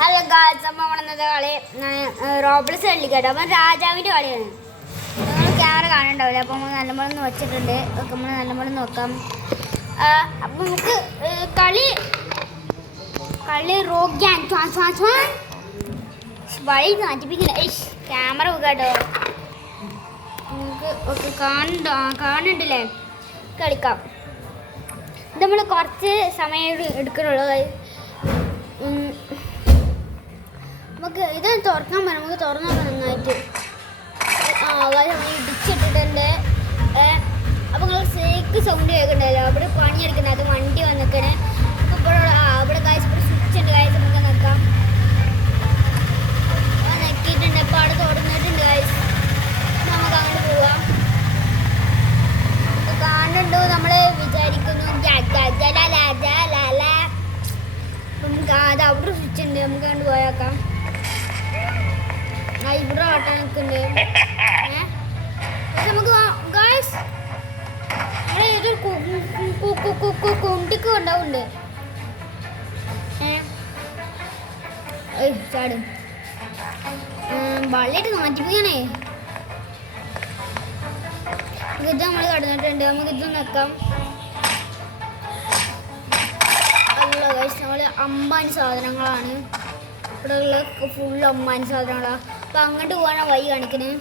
Hello guys, നമ്മൾ ഇന്നത്തെ കളി റോബ്ലക്സ് കളിക്കട്ടോ. അപ്പം രാജാവിൻ്റെ കളിയാണ്. നമ്മൾ ക്യാമറ കാണണ്ടാവില്ല, അപ്പോൾ നമ്മൾ നല്ലപോലെ വെച്ചിട്ടുണ്ട്. ഒക്കെ നമ്മൾ നല്ലപോലെ നോക്കാം. അപ്പം നമുക്ക് കളി റോഗ്യാൻ വഴി മാറ്റിപ്പിക്കില്ല. ക്യാമറ കേട്ടോ, നമുക്ക് ഒക്കെ കാണുന്നുണ്ടല്ലേ, കളിക്കാം. ഇത് നമ്മൾ കുറച്ച് സമയം എടുക്കണുള്ളൂ. നമുക്ക് ഇത് തുറക്കാൻ പറ്റും, നമുക്ക് തുറന്നു നോക്കാം നന്നായിട്ട്. ഇടിച്ചിട്ടിട്ടുണ്ട്. അപ്പോൾ നിങ്ങൾ സേക്ക് സൗണ്ട് കേൾക്കണ്ടല്ലോ, അവിടെ പണിയെടുക്കുന്നത്. അത് വണ്ടി വന്നിക്കണേ. ഇപ്പോൾ ഇവിടെ കാഴ്ച സ്വിച്ച് ഉണ്ട്. കാഴ്ച നമുക്ക് നോക്കാം. നെക്കിയിട്ടുണ്ട്. ഇപ്പോൾ അവിടെ തുറന്നിട്ടുണ്ട്. കാഴ്ച നമുക്ക് അങ്ങോട്ട് പോവാം. കാണുന്നുണ്ടോ നമ്മൾ വിചാരിക്കുന്നു. നമുക്ക് അത് അവിടെ സ്വിച്ച് ഉണ്ട്, നമുക്ക് അങ്ങോട്ട് പോയേക്കാം. ഇവിടെ ഓട്ടം നിൽക്കുന്നുണ്ട്. നമുക്ക് ഗായ്സ് ഇവിടെ ഏതൊരു കുണ്ടിക്ക് ഉണ്ടാവുന്നുണ്ട്. ചാടും വള്ളിയിട്ട് മാറ്റിപ്പിക്കണേ. ഇത് നമ്മൾ കടന്നിട്ടുണ്ട്. നമുക്കിത് നിൽക്കാം. അല്ല ഗായ്സ്, നമ്മൾ അമ്പാൻ സാധനങ്ങളാണ് ഇവിടെ ഉള്ള. ഫുള്ള് അമ്പാൻ സാധനങ്ങളാണ്. അപ്പം അങ്ങോട്ട് പോകാനാണ് വഴി കാണിക്കുന്നത്.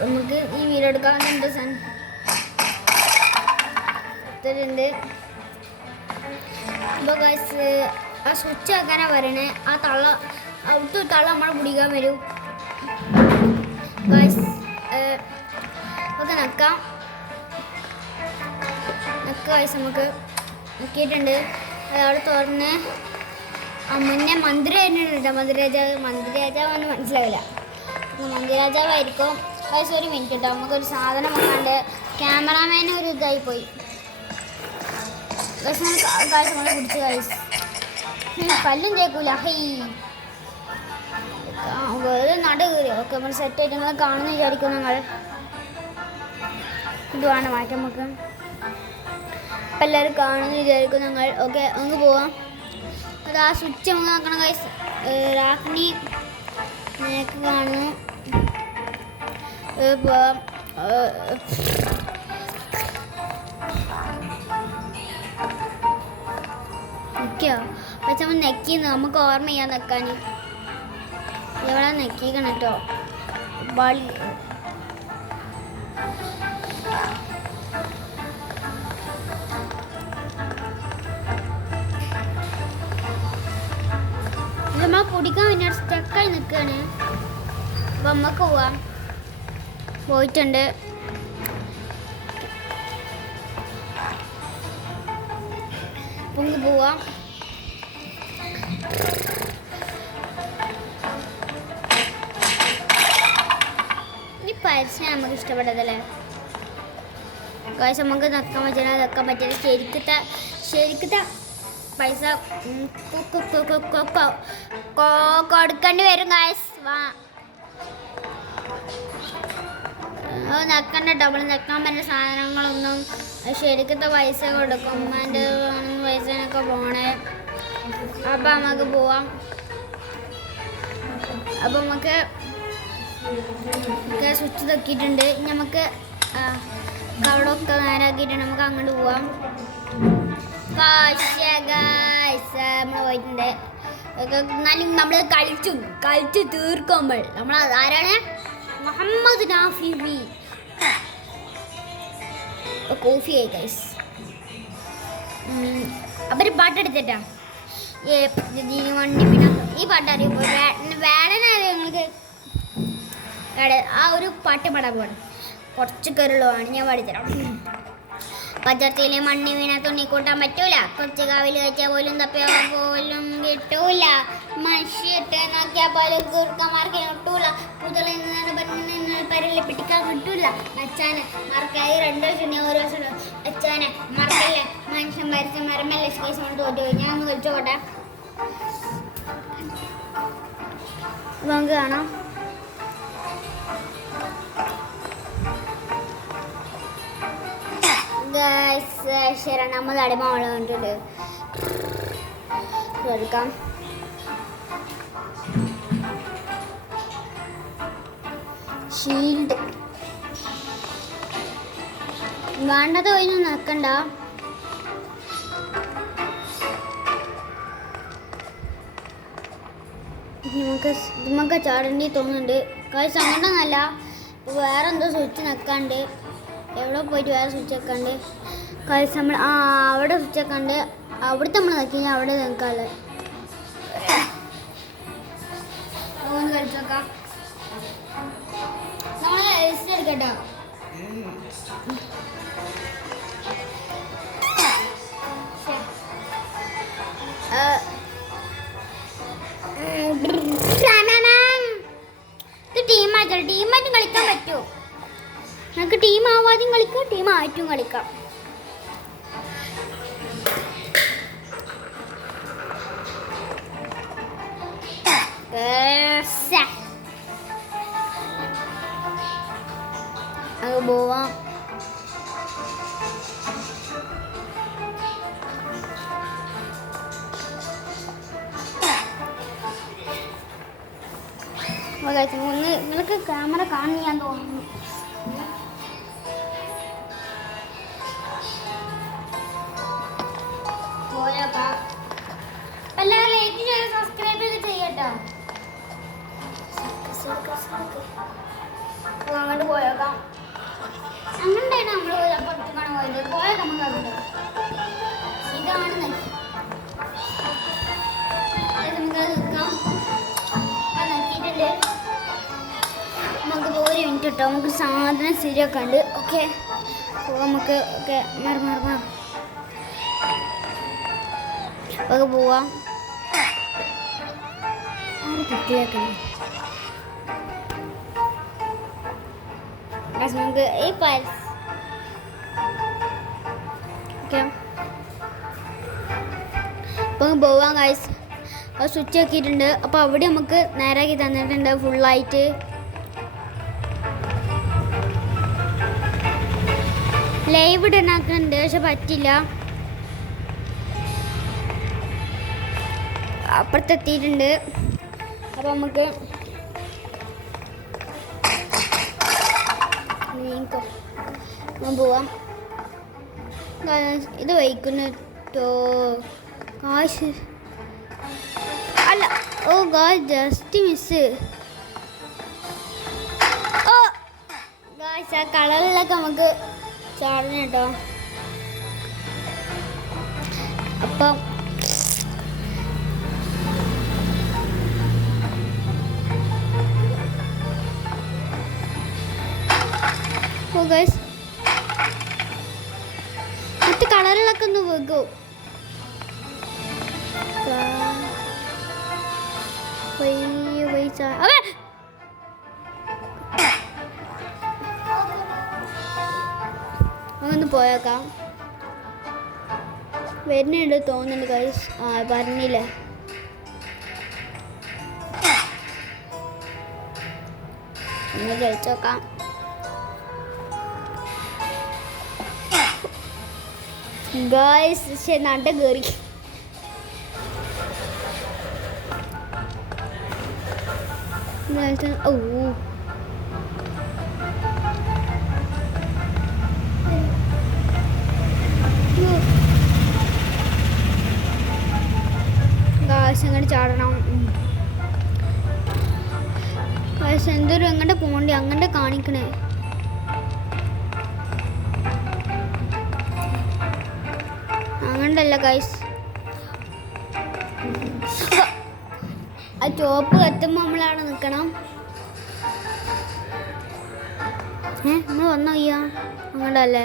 നമുക്ക് ഈ വീഡിയോ എടുക്കാറുണ്ട്. ഉണ്ട്. അപ്പോൾ ഗൈസ് ആ സ്വിച്ച് ആക്കാനാണ് പറയണേ. ആ അവിടുത്തെ തള്ള നമ്മളെ പിടിക്കാൻ വരും. ഗൈസ് ഒക്കെ നക്കാം. ഗൈസ് നമുക്ക് നോക്കിയിട്ടുണ്ട്. അതവിടെ തുറന്ന് മുന്നേ മന്ത്രിയായിട്ടുണ്ട്. മന്ത്രിരാജാവെന്ന് മനസ്സിലാവില്ല. മന്ത്രിരാജാവായിരിക്കും. ഗൈസ് ഒരു മിനിറ്റ് കേട്ടോ, നമുക്കൊരു സാധനം വന്നാണ്ട് ക്യാമറാമാന് ഒരു ഇതായി പോയി. ഗൈസ് നമ്മളെ പിടിച്ച് ഗൈസ് പല്ലും തേക്കൂല. ഒരു നട കയറി. ഓക്കെ, നമ്മൾ സെറ്റായിട്ട് നിങ്ങൾ കാണുന്ന വിചാരിക്കും. നിങ്ങൾ ഇതുമാണ് മാറ്റം. നമുക്ക് അപ്പം എല്ലാവരും കാണുമെന്ന് വിചാരിക്കും ഞങ്ങൾ. ഓക്കെ, നമുക്ക് പോവാം. അത് ആ സ്വിച്ച് നമുക്ക് നോക്കണം ഗൈസ്. രാജ്ഞി നിനക്ക് കാണുന്നു. നിൽക്കോ പക്ഷെ നമ്മൾ നെക്കിന്ന് നമുക്ക് ഓർമ്മ ചെയ്യാൻ നിൽക്കാൻ. എവിടെ നെക്കിക്കണം കേട്ടോ. ബളി നമ്മൾ കുടിക്കാൻ വേണ്ടി സ്റ്റക്കായി നിൽക്കുകയാണ്. അപ്പം നമുക്ക് പോവാം. പോയിട്ടുണ്ട്. നമുക്ക് പോവാം. ഈ പരസ്യം നമുക്ക് ഇഷ്ടപ്പെട്ടതല്ലേ ഗൈസ്. നമുക്ക് നിൽക്കാൻ പറ്റില്ല. ശരിക്കത്തെ പൈസ കൊടുക്കേണ്ടി വരും ഗൈസ്. നക്കണ്ട ഡബിൾ നിൽക്കാൻ പറ്റുന്ന സാധനങ്ങളൊന്നും ശരിക്കത്തെ പൈസ കൊടുക്കും. എൻ്റെ പൈസനൊക്കെ പോണേ. അപ്പം നമുക്ക് പോവാം. അപ്പം നമുക്ക് സ്വിച്ച് തക്കിയിട്ടുണ്ട്. നമുക്ക് കവടൊക്കെ നേരാക്കിയിട്ടുണ്ട്. നമുക്ക് അങ്ങോട്ട് പോവാം. നമ്മൾ പോയിട്ടുണ്ട്. എന്നാലും നമ്മൾ കളിച്ചു തീർക്കുമ്പോൾ നമ്മൾ ആരാണ്? മുഹമ്മദ് നാഫി കോഫി ആയി ഗൈസ്. അവര് പാട്ടെടുത്തിട്ടാ വണ്ടി പിന്നെ ഈ പാട്ടറിയുമ്പോൾ വേടനായത് ഞങ്ങൾക്ക് ആ ഒരു പാട്ട് പാടാൻ പോകണം. കുറച്ച് കരുളുമാണ്, ഞാൻ പാടിത്തരാം. പച്ചർച്ചയിലെ മണ്ണി വീണ തുണി കൂട്ടാൻ പറ്റൂല. കുറച്ച് കാവിൽ വെച്ചാൽ പോലും തപ്പിയ പോലും കിട്ടൂല. മനുഷ്യട്ട് നോക്കിയാൽ പോലും കുറുക്കന്മാർക്ക് കിട്ടൂല. പുതളിൽ നിന്ന് പരല് പിടിക്കാൻ കിട്ടൂല. അച്ഛനെ മറക്കായി 2 വർഷം ഒരു വർഷം. അച്ഛനെ മറക്കല്ലേ, മനുഷ്യൻ വരച്ച മരമല്ലേ കേസ് കൊണ്ട് തോറ്റുപോയി. ഞാൻ ഒന്ന് കളിച്ചോട്ടെ. നമുക്ക് കാണാം. നമ്മൾ അടിമ വന്നിട്ടുണ്ട് എടുക്കാം. ഷീൽഡ് വേണ്ടത് കഴിഞ്ഞ് നിൽക്കണ്ട. നമുക്ക് ചാടേണ്ടി തോന്നുന്നുണ്ട്. കാര്യം സങ്കടമൊന്നുമല്ല. വേറെ എന്തോ സ്വിച്ച് നിൽക്കാണ്ട് എവിടെ പോയിട്ട് വേറെ സ്വിച്ച് വെക്കാണ്ട് കാര്യം നമ്മൾ അവിടെ സ്വിച്ച് വെക്കാണ്ട് അവിടുത്തെ നമ്മൾ നോക്കി കഴിഞ്ഞാൽ അവിടെ നിൽക്കാമല്ലേ. ഒന്ന് കളിച്ചു നോക്കാം. നമ്മൾ എടുക്കട്ടോ. ഇത് ടീമായിട്ടും കളിക്കാൻ പറ്റുമോ? നമുക്ക് ടീം ആവാതെയും കളിക്കാം, ടീം ആയിട്ടും കളിക്കാം. അത് പോവാം. ഒന്ന് നിങ്ങൾക്ക് ക്യാമറ കാണിക്കാൻ തോന്നുന്നു. പോയേക്കാം. എല്ലാവരും ലൈക്ക് ചെയ്ത് സബ്സ്ക്രൈബ് ചെയ്ത് ചെയ്യട്ടോ. അങ്ങോട്ട് പോയേക്കാം. അങ്ങോട്ടാണ് നമ്മൾ പുറത്തേക്കാണ് പോയത്. പോയേക്കാം നമുക്ക് അങ്ങോട്ട്. ഇതാണ് നമുക്ക് നിൽക്കാം. നോക്കിയിട്ടുണ്ട്. നമുക്ക് ഒരു മിനിറ്റ് കിട്ടോ. നമുക്ക് സാധനം ശരിയാക്കാൻ ഉണ്ട്. ഓക്കെ നമുക്ക് ഓക്കെ മാറി ഒക്കെ പോവാം. കുട്ടിയാക്കണം. നമുക്ക് ഈ ഓക്കെ അപ്പം പോവാം ഗൈസ്. അത് സ്വിച്ച് ആക്കിയിട്ടുണ്ട്. അപ്പോൾ അവിടെ നമുക്ക് നേരാക്കി തന്നിട്ടുണ്ട് ഫുള്ളായിട്ട്. ലൈവ് ഇടാനാക്കുന്നുണ്ട് പക്ഷെ പറ്റില്ല. അപ്പുറത്തെത്തിയിട്ടുണ്ട്. അപ്പോൾ നമുക്ക് പോവാം. ഇത് വഹിക്കുന്നു കാശ് അല്ല. ഓ ഗായ്സ് ജസ്റ്റ് മിസ്. ഓ ഗായ്സ് ആ കളറിലൊക്കെ നമുക്ക് ചാടണം കേട്ടോ. അപ്പം ഓ ഗായ്സ് മറ്റേ കളറിലൊക്കെ ഒന്ന് വെക്കും. ഒന്ന് പോയേക്കാം. വരുന്നുണ്ട് തോന്നുന്നുണ്ട് ഗൈസ്. പറഞ്ഞില്ലേ ഒന്ന് കഴിച്ചോക്കാം. ഗൈസ് പക്ഷെ നട്ട കയറി. ഓ ഗായ്സ് അങ്ങോട്ട് ചാടണം. ഗായ്സ് എന്തൊരു എങ്ങോട്ട് പോകണ്ടേ അങ്ങോട്ട് കാണിക്കണേ. അങ്ങോട്ടല്ല ഗായ്സ്. ആ ചോപ്പ് കത്തുമ്പോൾ നമ്മളവിടെ നിൽക്കണം. നമ്മൾ വന്നോ അയ്യാ അങ്ങോട്ടല്ലേ.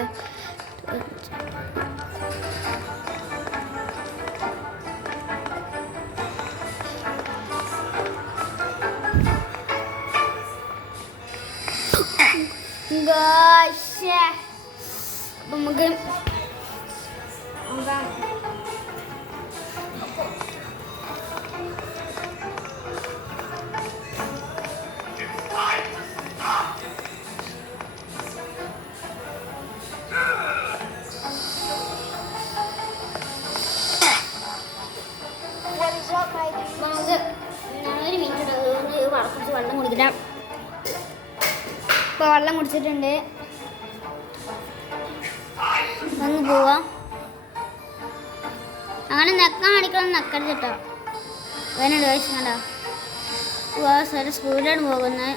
അപ്പം നമുക്ക് കുറച്ച് വെള്ളം കുടിക്കട്ടെ. ഇപ്പോൾ വെള്ളം കുടിച്ചിട്ടുണ്ട്. ഒന്ന് പോവാം. അങ്ങനെ നെക്കാൻ അടിക്കണം, നെക്കരുത് കേട്ടോ. വേനുണ്ട് കഴിച്ചിട്ടുണ്ടോ? സാറ് സ്പീഡാണ് പോകുന്നത്.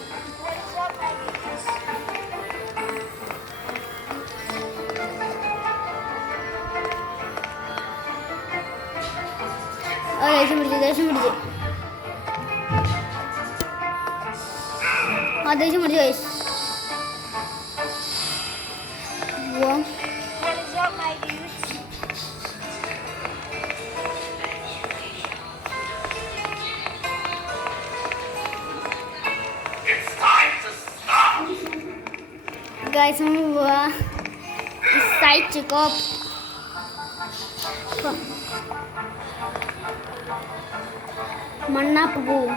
ദേഷ്യം പിടിച്ചു ദേഷ്യം പിടിച്ചു guys. Guys, side check up. മണ്ണാപ്പ് പോവും.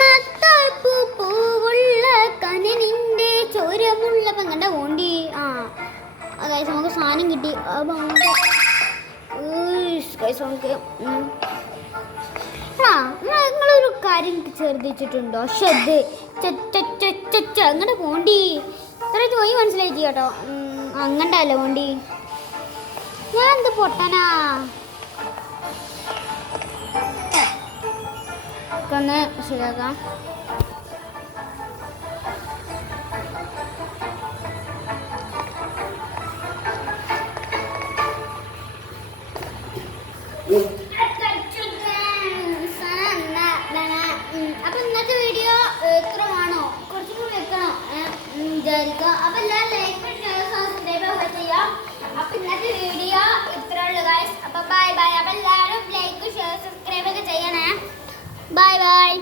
മത്താപ്പൂ പൂവുള്ള കനനിന്റെ ചോരമുള്ള പെങ്ങണ്ട ഓണ്ടി. ഗൈസ് നമുക്ക് സാധനം കിട്ടി. ഗൈസ് നമുക്ക് നിങ്ങളൊരു കാര്യം ശ്രദ്ധിച്ചിട്ടുണ്ടോ? അങ്ങനെ പോണ്ടി ഇത്ര ചോയി മനസ്സിലാക്കി കേട്ടോ. അങ്ങണ്ടല്ലോ പോണ്ടി. ഞാൻ എന്ത് പൊട്ടനാ. ഒന്ന് ശരിയാക്കാം. അപ്പൊ ഇന്നത്തെ വീഡിയോ ഇത്രമാണോ? കുറച്ചും കൂടി വെക്കണോ വിചാരിക്കാം. അപ്പൊ എല്ലാവരും ലൈക്ക് ഷെയർ സബ്സ്ക്രൈബ് ഒക്കെ ചെയ്യാം. അപ്പൊ ഇന്നത്തെ വീഡിയോ ഇത്ര ഉള്ളു ഗൈസ്. അപ്പൊ ബൈ ബൈ. അപ്പൊ എല്ലാവരും ലൈക്ക് ഷെയർ സബ്സ്ക്രൈബ് ഒക്കെ ചെയ്യണേ. Bye bye.